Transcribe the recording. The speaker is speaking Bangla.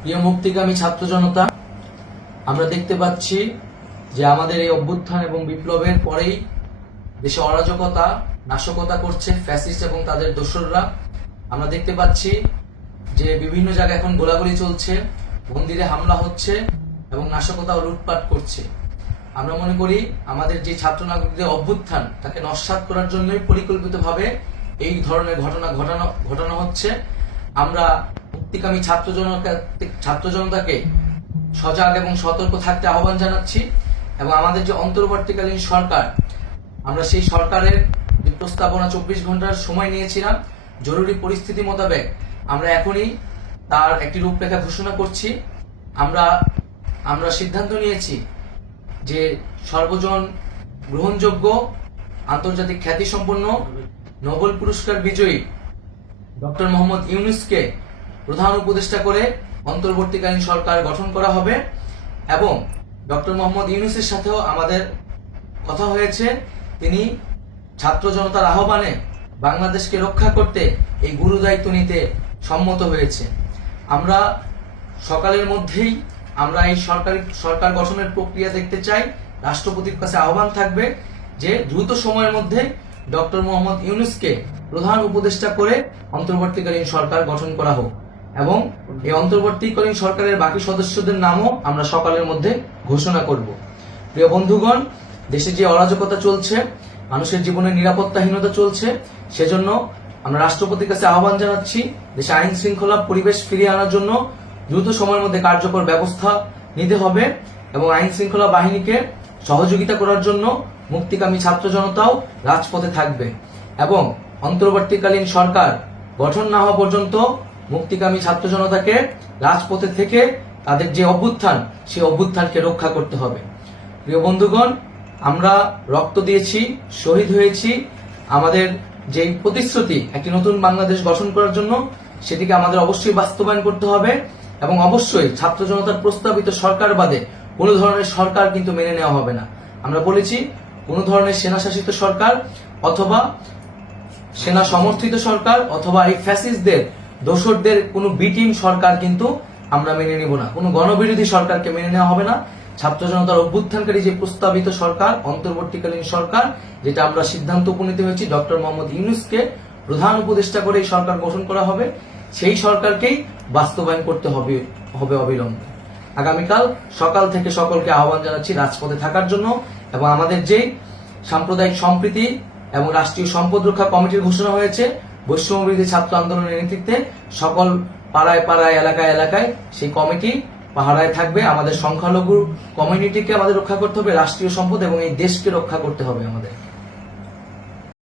প্রিয় মুক্তিকামী ছাত্র জনতা, আমরা দেখতে পাচ্ছি যে আমাদের এই অভ্যুত্থান এবং বিপ্লবের পরেই দেশে অরাজকতা নাশকতা করছে ফ্যাসিস্ট এবং তাদের দোসররা। আমরা দেখতে পাচ্ছি যে বিভিন্ন জায়গায় এখন গোলাগুলি চলছে, মন্দিরে হামলা হচ্ছে এবং নাশকতা ও লুটপাট করছে। আমরা মনে করি আমাদের যে ছাত্র নাগরিকদের অভ্যুত্থান তাকে নস্যাৎ করার জন্যই পরিকল্পিতভাবে এই ধরনের ঘটনা ঘটানো হচ্ছে। আমরা মুক্তিকামী ছাত্র জনতাকে সজাগ এবং সতর্ক থাকতে আহ্বান জানাচ্ছি এবং আমাদের যে অন্তর্বর্তীকালীন সরকার, আমরা সেই সরকারের যে প্রস্তাবনা 24 ঘন্টার সময় নিয়েছিলাম, জরুরি পরিস্থিতি মোতাবেক আমরা এখনই তার একটি রূপরেখা ঘোষণা করছি। আমরা সিদ্ধান্ত নিয়েছি যে সর্বজন গ্রহণযোগ্য আন্তর্জাতিক খ্যাতিসম্পন্ন নোবেল পুরস্কার বিজয়ী ডক্টর মোহাম্মদ ইউনূসকে প্রধান উপদেষ্টা করে অন্তর্বর্তীকালীন সরকার গঠন করা হবে এবং ডক্টর মোহাম্মদ ইউনূসের সাথেও আমাদের কথা হয়েছে। তিনি ছাত্র জনতার আহ্বানে বাংলাদেশকে রক্ষা করতে এই গুরুদায়িত্ব নিতে সম্মত হয়েছে। আমরা সকালের মধ্যেই আমরা এই সরকার গঠনের প্রক্রিয়া দেখতে চাই। রাষ্ট্রপতির কাছে আহ্বান থাকবে যে দ্রুত সময়ের মধ্যে ডক্টর মোহাম্মদ ইউনূসকে প্রধান উপদেষ্টা করে অন্তর্বর্তীকালীন সরকার গঠন করা হোক এবং এই অন্তর্বর্তীকালীন সরকারের বাকি সদস্যদের নামও আমরা সকালের মধ্যে ঘোষণা করব। প্রিয় বন্ধুগণ, দেশে যে অরাজকতা চলছে, মানুষের জীবনের নিরাপত্তাহীনতা চলছে, সেজন্য আমরা রাষ্ট্রপতির কাছে আহ্বান জানাচ্ছি দেশে আইন শৃঙ্খলা পরিবেশ ফিরিয়ে আনার জন্য দ্রুত সময়ের মধ্যে কার্যকর ব্যবস্থা নিতে হবে এবং আইন শৃঙ্খলা বাহিনীকে সহযোগিতা করার জন্য মুক্তিকামী ছাত্র জনতাও রাজপথে থাকবে এবং অন্তর্বর্তীকালীন সরকার গঠন না হওয়া পর্যন্ত মুক্তিকামী ছাত্র জনতাকে রাজপথে থেকে তাদের যে অভ্যুত্থান, সেই অভ্যুত্থানকে রক্ষা করতে হবে। প্রিয় বন্ধুগণ, আমরা রক্ত দিয়েছি, শহীদ হয়েছি। আমাদের যে প্রতিশ্রুতি একটি নতুন বাংলাদেশ গঠন করার জন্য, সেটিকে আমাদের অবশ্যই বাস্তবায়ন করতে হবে এবং অবশ্যই ছাত্র জনতার প্রস্তাবিত সরকার বাদে কোনো ধরনের সরকার কিন্তু মেনে নেওয়া হবে না। আমরা বলেছি কোনো ধরনের সেনা শাসিত সরকার অথবা সেনা সমর্থিত সরকার অথবা এই ফ্যাসিস্টদের দোসরদের কোনো বিটিম সরকার কিন্তু আমরা মেনে নেব না। কোনো গণবিরোধী সরকারকে মেনে নেওয়া হবে না। ছাত্র জনতার অভ্যুত্থানকারী যে প্রস্তাবিত সরকার, অন্তর্বর্তীকালীন সরকার, যেটা আমরা সিদ্ধান্ত উপনীত হয়েছি ডক্টর মোহাম্মদ ইউনূসকে প্রধান উপদেষ্টা করে এই সরকার গঠন করা হবে, সেই সরকারকেই বাস্তবায়ন করতে হবে অবিলম্বে। আগামীকাল সকাল থেকে সকলকে আহ্বান জানাচ্ছি রাজপথে থাকার জন্য এবং আমাদের যে সাম্প্রদায়িক সম্প্রীতি এবং রাষ্ট্রীয় সম্পদ রক্ষা কমিটির ঘোষণা হয়েছে বৈষম্যবিরোধী ছাত্র আন্দোলনের নেতৃত্বে, সকল পাড়ায় পাড়ায় এলাকায় এলাকায় সেই কমিটি পাহারায় থাকবে। আমাদের সংখ্যালঘু কমিউনিটিকে আমাদের রক্ষা করতে হবে, রাষ্ট্রীয় সম্পদ এবং এই দেশকে রক্ষা করতে হবে আমাদের।